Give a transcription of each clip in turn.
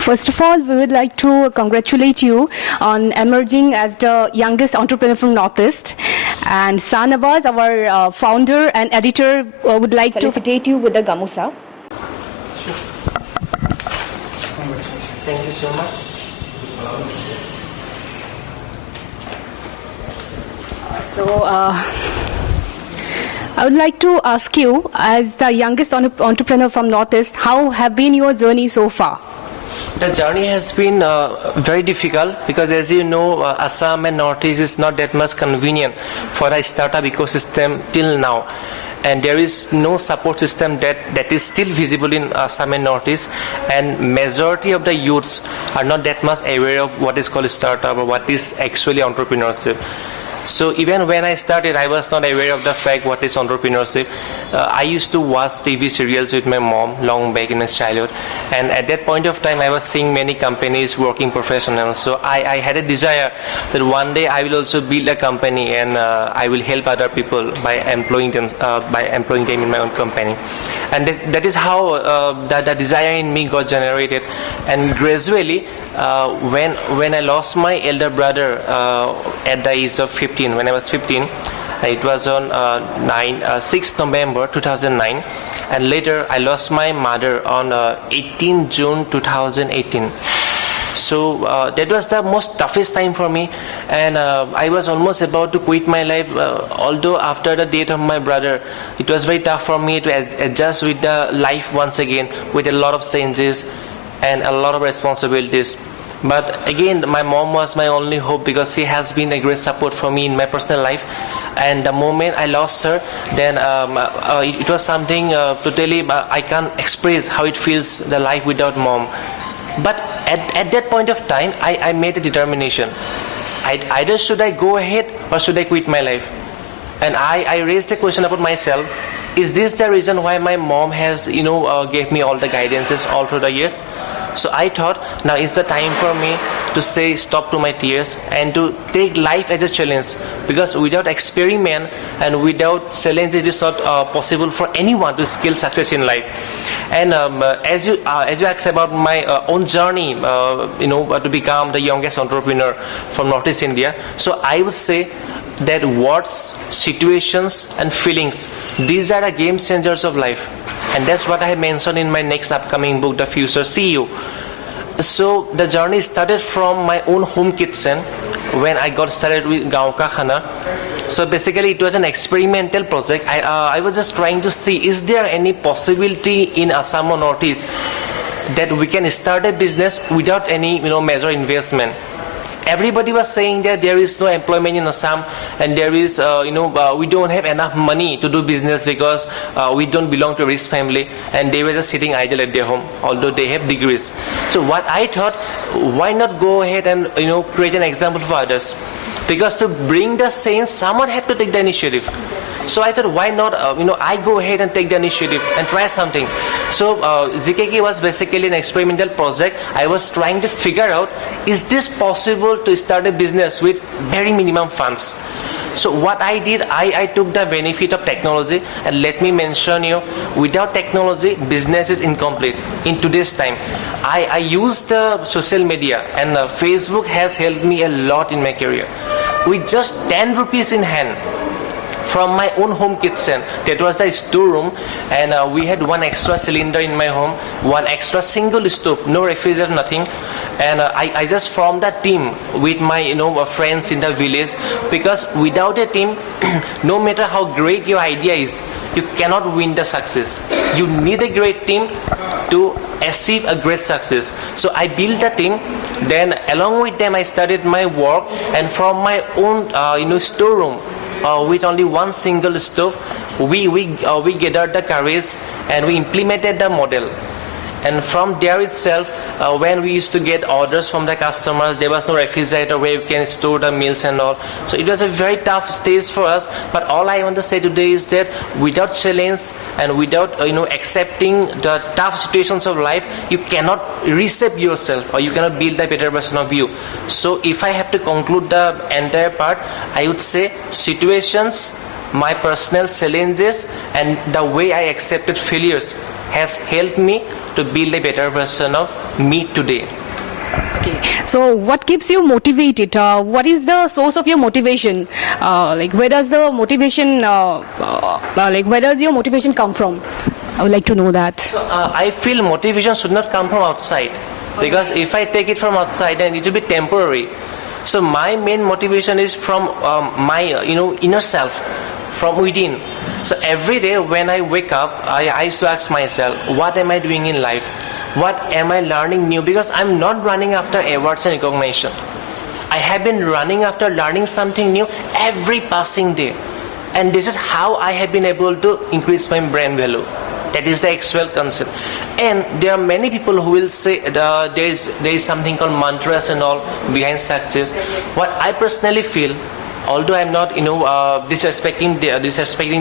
First of all, we would like to congratulate you on emerging as the youngest entrepreneur from Northeast. And Shahnawaz, our founder and editor, would like to felicitate you with the Gamusa. Sure. Thank you so much. So, I would like to ask you, as the youngest entrepreneur from Northeast, how have been your journey so far? The journey has been very difficult because, as you know, Assam and Northeast is not that much convenient for a startup ecosystem till now. And there is no support system that is still visible in Assam and Northeast, and majority of the youths are not that much aware of what is called startup or what is actually entrepreneurship. So even when I started, I was not aware of the fact what is entrepreneurship. I used to watch TV serials with my mom long back in my childhood, and at that point of time I was seeing many companies working professionals. So I had a desire that one day I will also build a company and I will help other people by employing them in my own company. And that is how the desire in me got generated. And gradually, when I lost my elder brother at the age of 15, when I was 15, it was on 6th November 2009, and later I lost my mother on 18 June 2018. So that was the most toughest time for me, and I was almost about to quit my life, although after the death of my brother it was very tough for me to adjust with the life once again, with a lot of changes and a lot of responsibilities. But again, my mom was my only hope because she has been a great support for me in my personal life. And the moment I lost her, then it was something totally I can't express how it feels, the life without mom. But at that point of time, I made a determination. Either should I go ahead or should I quit my life? And I raised the question about myself. Is this the reason why my mom has, gave me all the guidances all through the years? So I thought, now is the time for me to say stop to my tears and to take life as a challenge, because without experiment and without challenge, it is not possible for anyone to scale success in life. And as you asked about my own journey, to become the youngest entrepreneur from Northeast India, so I would say that words, situations, and feelings, these are the game changers of life. And that's what I have mentioned in my next upcoming book, The Future CEO. So the journey started from my own home kitchen when I got started with Gaon Ka Khana. So basically it was an experimental project. I was just trying to see, is there any possibility in Assam or Northeast that we can start a business without any major investment. Everybody was saying that there is no employment in Assam, and there is, we don't have enough money to do business because we don't belong to a rich family, and they were just sitting idle at their home, although they have degrees. So what I thought, why not go ahead and create an example for others? Because to bring the change, someone had to take the initiative. So I thought, why not, I go ahead and take the initiative and try something. So ZKK was basically an experimental project. I was trying to figure out, is this possible to start a business with very minimum funds? So what I did, I took the benefit of technology, and let me mention you, without technology, business is incomplete in today's time. I use the social media, and Facebook has helped me a lot in my career. With just 10 rupees in hand, from my own home kitchen, that was the storeroom, and we had one extra cylinder in my home, one extra single stove, no refrigerator, nothing. And I just formed a team with my friends in the village, because without a team, no matter how great your idea is, you cannot win the success. You need a great team to achieve a great success. So I built a team, then along with them I started my work, and from my own storeroom, with only one single stove, we gathered the courage and we implemented the model. And from there itself, when we used to get orders from the customers, there was no refrigerator where we can store the meals and all. So it was a very tough stage for us. But all I want to say today is that without challenge and without accepting the tough situations of life, you cannot reshape yourself, or you cannot build a better version of you. So if I have to conclude the entire part, I would say situations, my personal challenges, and the way I accepted failures, has helped me to build a better version of me today. Okay. So what keeps you motivated? What is the source of your motivation? Like where does the motivation where does your motivation come from? I would like to know that. So I feel motivation should not come from outside, because if I take it from outside, then it will be temporary. So my main motivation is from my inner self, from within. So every day when I wake up, I used to ask myself, what am I doing in life? What am I learning new? Because I'm not running after awards and recognition. I have been running after learning something new every passing day. And this is how I have been able to increase my brand value. That is the actual concept. And there are many people who will say there is something called mantras and all behind success. What I personally feel, although I'm not disrespecting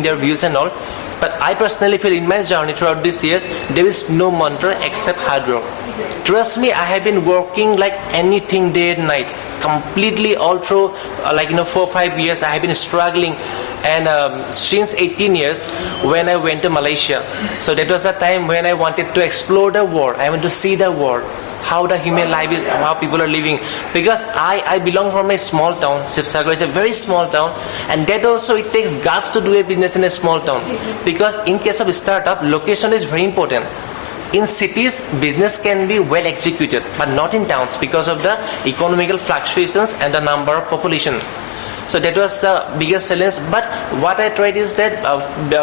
their views and all, but I personally feel in my journey throughout these years, there is no mantra except hard work. Trust me, I have been working like anything day and night, completely all through 4 or 5 years. I have been struggling. And since 18 years, when I went to Malaysia, so that was a time when I wanted to explore the world. I want to see the world, how the human life is, how people are living. Because I belong from a small town. Sibsagar is a very small town, and that also it takes guts to do a business in a small town. Because in case of a startup, location is very important. In cities, business can be well executed, but not in towns because of the economical fluctuations and the number of population. So that was the biggest challenge. But what I tried is that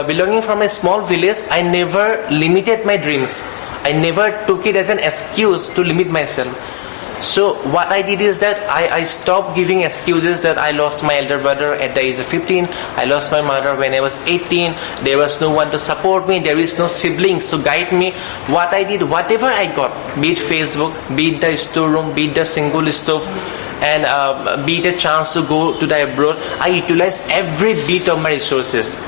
belonging from a small village, I never limited my dreams. I never took it as an excuse to limit myself. So what I did is that I stopped giving excuses that I lost my elder brother at the age of 15. I lost my mother when I was 18. There was no one to support me. There is no siblings to guide me. What I did, whatever I got, be it Facebook, be it the storeroom, be it the single stove, and be it a chance to go to the abroad, I utilized every bit of my resources.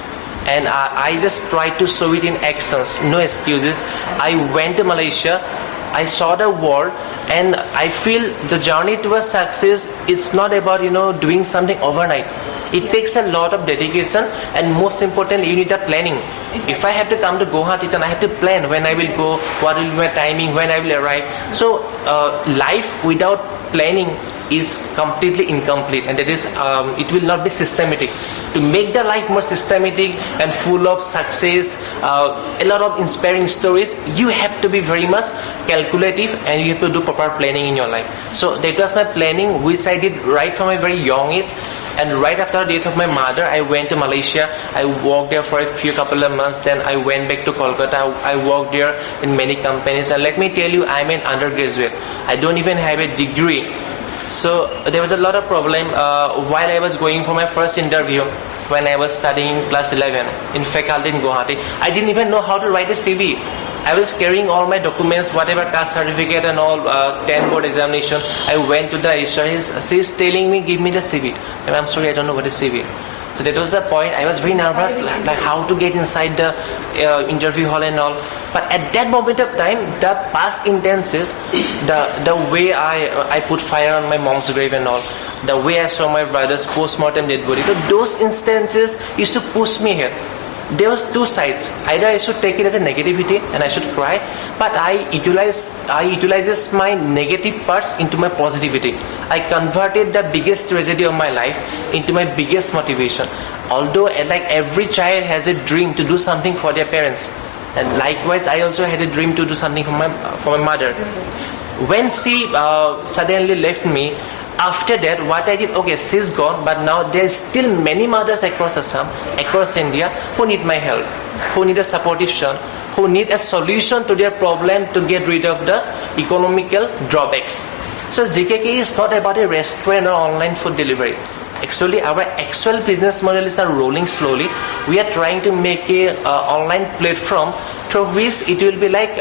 And I just tried to show it in actions, no excuses. I went to Malaysia, I saw the world, and I feel the journey towards success, it's not about doing something overnight. It takes a lot of dedication, and most importantly, you need a planning. If I have to come to Guwahati, then I have to plan when I will go, what will be my timing, when I will arrive. So life without planning is completely incomplete, and that is it will not be systematic. To make the life more systematic and full of success, a lot of inspiring stories, you have to be very much calculative, and you have to do proper planning in your life. So that was my planning, which I did right from a very young age. And right after the death of my mother, I went to Malaysia. I worked there for a couple of months. Then I went back to Kolkata. I worked there in many companies. And let me tell you, I'm an undergraduate. I don't even have a degree. So there was a lot of problem while I was going for my first interview when I was studying class 11 in faculty in Guwahati. I didn't even know how to write a CV. I was carrying all my documents, whatever caste certificate and all, 10 board examination. I went to the HR. She's telling me, give me the CV. And I'm sorry, I don't know what is CV. So that was the point. I was very nervous, like how to get inside the interview hall and all. But at that moment of time, the past intenses, the way I put fire on my mom's grave and all, the way I saw my brother's post-mortem dead body, so those instances used to push me here. There was two sides. Either I should take it as a negativity and I should cry, but I utilizes my negative parts into my positivity. I converted the biggest tragedy of my life into my biggest motivation. Although like every child has a dream to do something for their parents, and likewise I also had a dream to do something for my mother. When she suddenly left me, after that, what I did, okay, she's gone, but now there's still many mothers across Assam, across India, who need my help, who need a supportive son, who need a solution to their problem to get rid of the economical drawbacks. So ZKK is not about a restaurant or online food delivery. Actually, our actual business model is rolling slowly. We are trying to make a online platform through which it will be like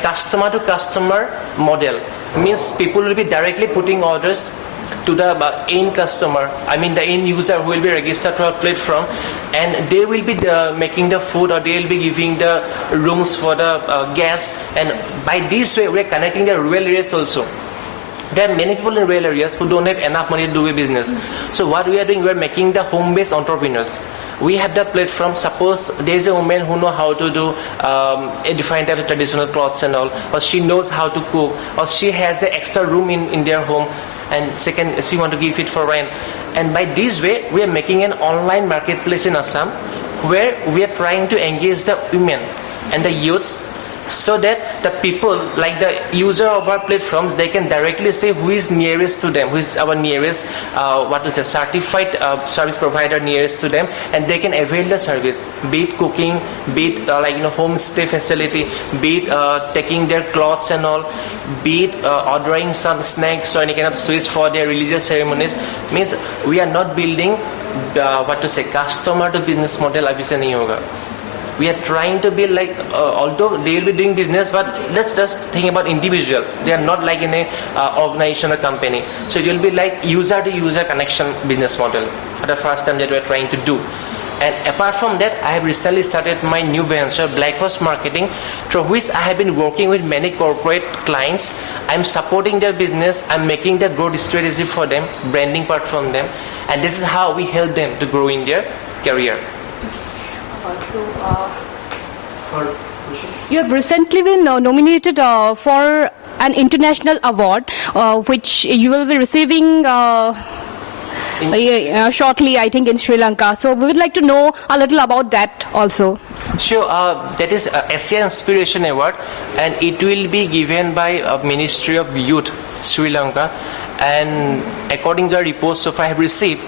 customer to customer model. Means people will be directly putting orders to the end customer, I mean the end user who will be registered to our platform, and they will be making the food, or they will be giving the rooms for the guests. And by this way we are connecting the rural areas also. There are many people in rural areas who don't have enough money to do a business. So what we are doing, we are making the home-based entrepreneurs. We have the platform. Suppose there is a woman who know how to do a different type of traditional clothes and all, or she knows how to cook, or she has an extra room in their home, and she want to give it for rent. And by this way, we are making an online marketplace in Assam, where we are trying to engage the women and the youths, so that the people, like the user of our platforms, they can directly say who is nearest to them, who is our nearest certified service provider nearest to them, and they can avail the service, be it cooking, be it homestay facility, be it taking their clothes and all, be it ordering some snacks or any kind of sweets for their religious ceremonies. Means we are not building customer to business model of Vision Yoga. We are trying to be like, although they will be doing business, but let's just think about individual. They are not like in a organization or company. So it will be like user to user connection business model for the first time that we are trying to do. And apart from that, I have recently started my new venture, Black Horse Marketing, through which I have been working with many corporate clients. I'm supporting their business, I'm making the growth strategy for them, branding part from them, and this is how we help them to grow in their career. You have recently been nominated for an international award, which you will be receiving shortly, I think, in Sri Lanka. So we would like to know a little about that also. Sure, that is Asia Inspiration Award, and it will be given by Ministry of Youth, Sri Lanka. And according to the reports so far I have received,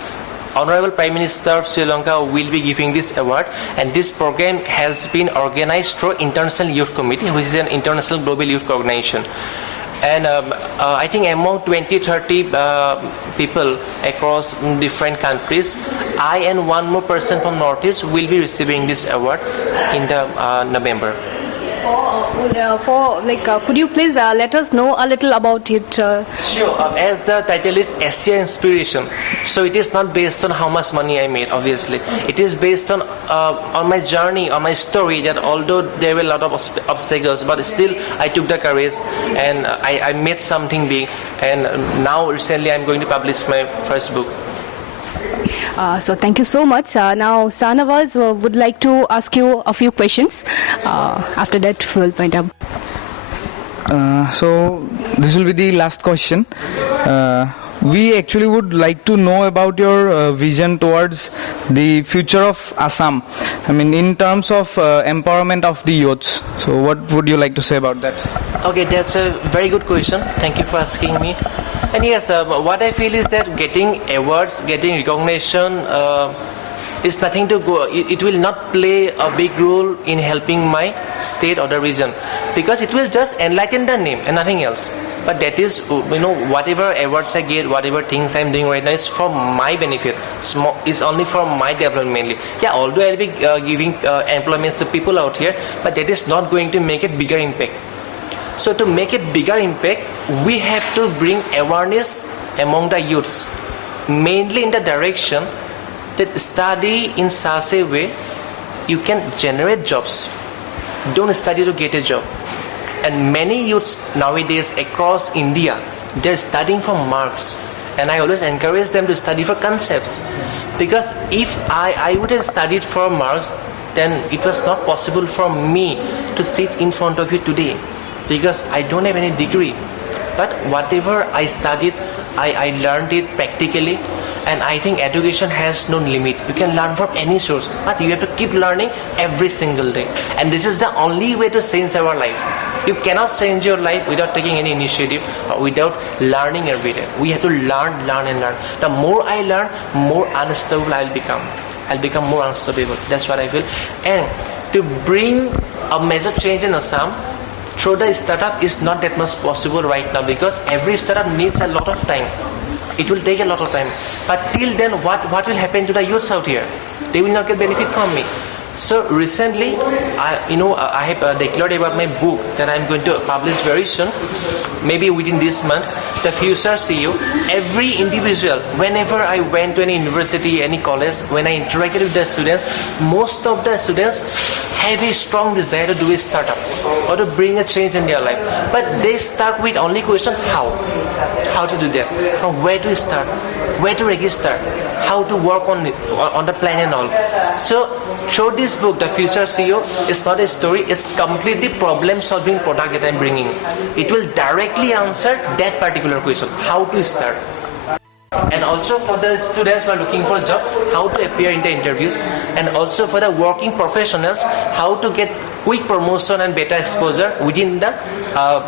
Honorable Prime Minister of Sri Lanka will be giving this award, and this program has been organized through International Youth Committee, which is an international global youth organization. And I think among 20-30 people across different countries, I and one more person from Northeast will be receiving this award in the November. Could you please let us know a little about it? Sure. As the title is Asia Inspiration, so it is not based on how much money I made, obviously. It is based on my journey, on my story, that although there were a lot of obstacles, but still I took the courage and I made something big. And now recently I'm going to publish my first book. So thank you so much. Now Shahnawaz would like to ask you a few questions. After that we'll point up. So this will be the last question. We actually would like to know about your vision towards the future of Assam. I mean, in terms of empowerment of the youths. So what would you like to say about that? Okay, that's a very good question. Thank you for asking me. And yes, what I feel is that getting awards, getting recognition is nothing to go. It will not play a big role in helping my state or the region, because it will just enlighten the name and nothing else. But that is, whatever awards I get, whatever things I'm doing right now is for my benefit. It's only for my development mainly. Yeah, although I'll be giving employment to people out here, but that is not going to make a bigger impact. So to make a bigger impact, we have to bring awareness among the youths, mainly in the direction that study in such a way you can generate jobs. Don't study to get a job. And many youths nowadays across India, they're studying for marks. And I always encourage them to study for concepts. Because if I would have studied for marks, then it was not possible for me to sit in front of you today, because I don't have any degree. But whatever I studied, I learned it practically, and I think education has no limit. You can learn from any source, but you have to keep learning every single day. And this is the only way to change our life. You cannot change your life without taking any initiative or without learning every day. We have to learn and learn. The more I learn, more unstable I'll become. I'll become more unstable. That's what I feel. And to bring a major change in Assam through the startup is not that much possible right now, because every startup needs a lot of time. It will take a lot of time. But till then, what will happen to the youths out here? They will not get benefit from me. So recently, I have declared about my book that I'm going to publish very soon, maybe within this month, The Future CEO. Every individual, whenever I went to any university, any college, when I interacted with the students, most of the students have a strong desire to do a startup or to bring a change in their life. But they start with only question, how? How to do that? From where to start? Where to register? how to work on the plan and all. So through this book, The Future CEO, it's not a story, it's completely problem solving product that I'm bringing. It will directly answer that particular question, how to start. And also for the students who are looking for a job, how to appear in the interviews, and also for the working professionals, how to get quick promotion and better exposure within the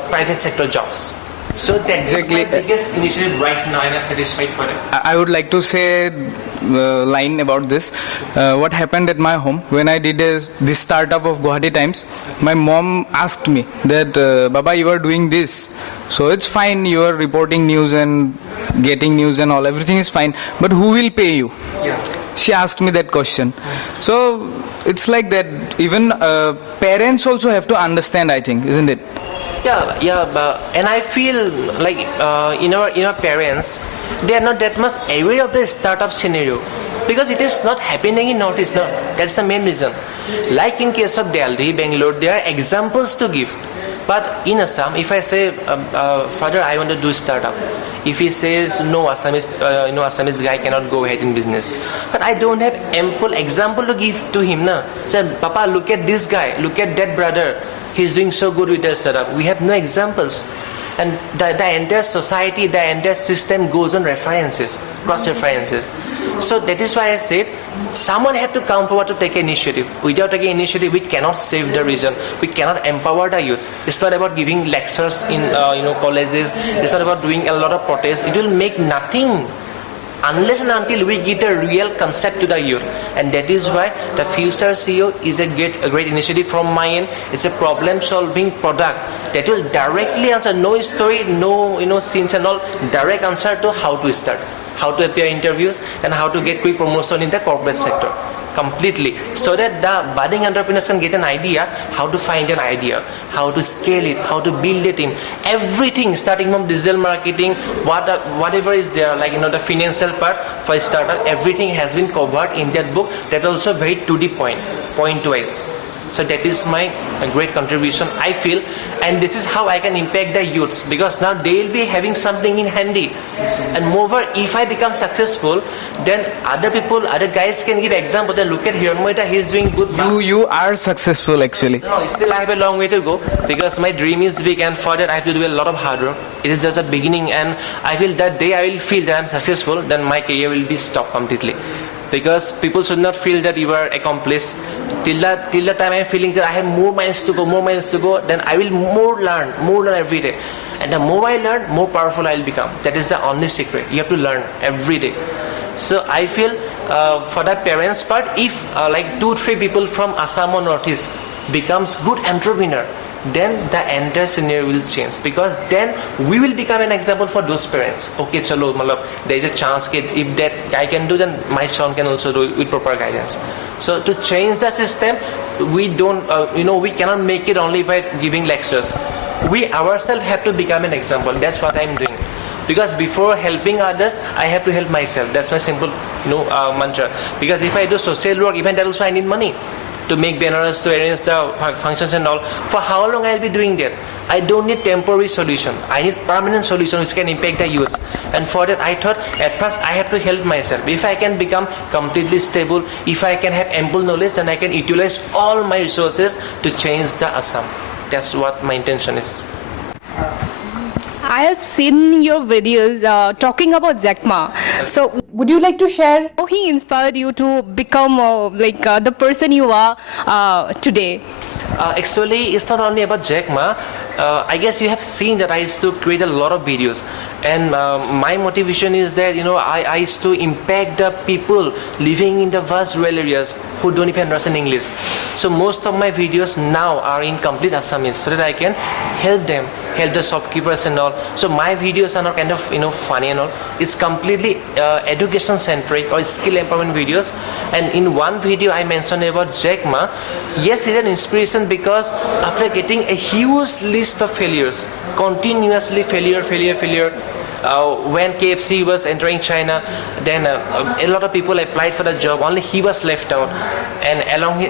private sector jobs. So that's Exactly. my biggest initiative right now, and I'm satisfied for it. I would like to say a line about this. What happened at my home when I did this startup of Guwahati Times, my mom asked me that, Baba, you are doing this. So it's fine, you are reporting news and getting news and all, everything is fine. But who will pay you? Yeah. She asked me that question. So it's like that. Even parents also have to understand, I think, isn't it? And I feel like in our parents, they are not that much aware of the startup scenario, because it is not happening in Northeast now. That's the main reason. Like in case of Delhi, Bangalore, there are examples to give. But in Assam, if I say, father, I want to do startup, if he says no, Assamese guy cannot go ahead in business. But I don't have ample example to give to him. Say, Papa, look at this guy, look at that brother. He's doing so good with the startup. We have no examples. And the entire society, the entire system goes on references, cross-references. So that is why I said, someone had to come forward to take initiative. Without taking initiative, we cannot save the region. We cannot empower the youth. It's not about giving lectures in colleges. It's not about doing a lot of protests. It will make nothing unless and until we give the real concept to the youth. And that is why the Future CEO is a great initiative from my end. It's a problem-solving product that will directly answer, no story, no scenes and all, direct answer to how to start, how to appear in interviews, and how to get quick promotion in the corporate sector. Completely, so that the budding entrepreneurs can get an idea how to find an idea, how to scale it, how to build a team, everything starting from digital marketing, whatever is there, like the financial part for startup, everything has been covered in that book. That also very to the point wise. So that is my great contribution, I feel, and this is how I can impact the youths, because now they will be having something in handy. And moreover, if I become successful, then other guys can give example. Then look at Hironmoy, he is doing good. You are successful actually. No, still I have a long way to go, because my dream is big, and for that I have to do a lot of hard work. It is just a beginning, and I feel that day I will feel that I am successful, then my career will be stopped completely. Because people should not feel that you are accomplished. Till the time I am feeling that I have more miles to go, then I will more learn every day. And the more I learn, more powerful I will become. That is the only secret. You have to learn every day. So I feel for the parents part, if like 2-3 people from Assam or Northeast becomes good entrepreneur, then the entire scenario will change, because then we will become an example for those parents. Okay, chalo, there is a chance if that guy can do, then my son can also do it with proper guidance. So to change the system, we don't, we cannot make it only by giving lectures. We ourselves have to become an example. That's what I'm doing. Because before helping others, I have to help myself. That's my simple mantra. Because if I do social work, even that also I need money to make banners, to arrange the functions and all. For how long I'll be doing that? I don't need temporary solution. I need permanent solution which can impact the youth. And for that I thought at first I have to help myself. If I can become completely stable, if I can have ample knowledge, then I can utilize all my resources to change the Assam. That's what my intention is. I have seen your videos talking about Jack Ma. So would you like to share how he inspired you to become the person you are today? Actually, it's not only about Jack Ma. I guess you have seen that I used to create a lot of videos, and my motivation is that I used to impact the people living in the vast rural areas who don't even understand English. So most of my videos now are in complete Assamese, so that I can help them, help the shopkeepers and all. So my videos are not kind of funny and all. It's completely education centric or skill empowerment videos. And in one video I mentioned about Jack Ma. Yes, he's an inspiration, because after getting a huge list of failures, continuously failure, when KFC was entering China, then a lot of people applied for the job, only he was left out. And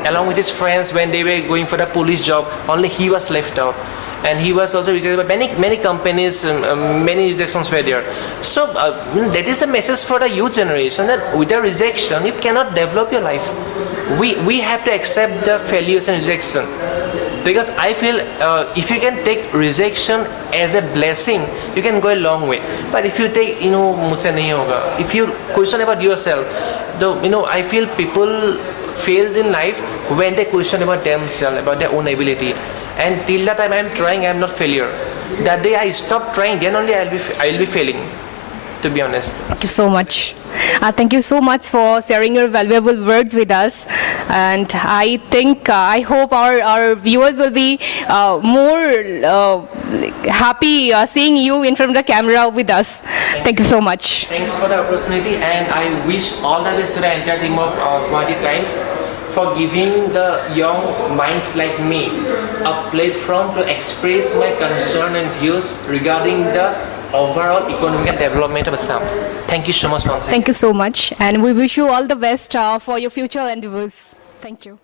along with his friends, when they were going for the police job, only he was left out. and he was also rejected by many companies. Many rejections were there. So that is a message for the youth generation, that without rejection you cannot develop your life. We have to accept the failures and rejection, because I feel if you can take rejection as a blessing, you can go a long way. But if you take, mujhse nahi hoga, if you question about yourself, though, I feel people fail in life when they question about themselves, about their own ability. And till that time I am trying, I am not failure. That day I stop trying, then only I will be failing, to be honest. Thank you so much. Thank you so much for sharing your valuable words with us. And I think, I hope our viewers will be more happy seeing you in front of the camera with us. Thank you so much. Thanks for the opportunity, and I wish all the best to the entire team of Guwahati Times for giving the young minds like me a platform to express my concern and views regarding the overall economic development of Assam. Thank you so much, once again. Thank you so much. And we wish you all the best for your future endeavors. Thank you.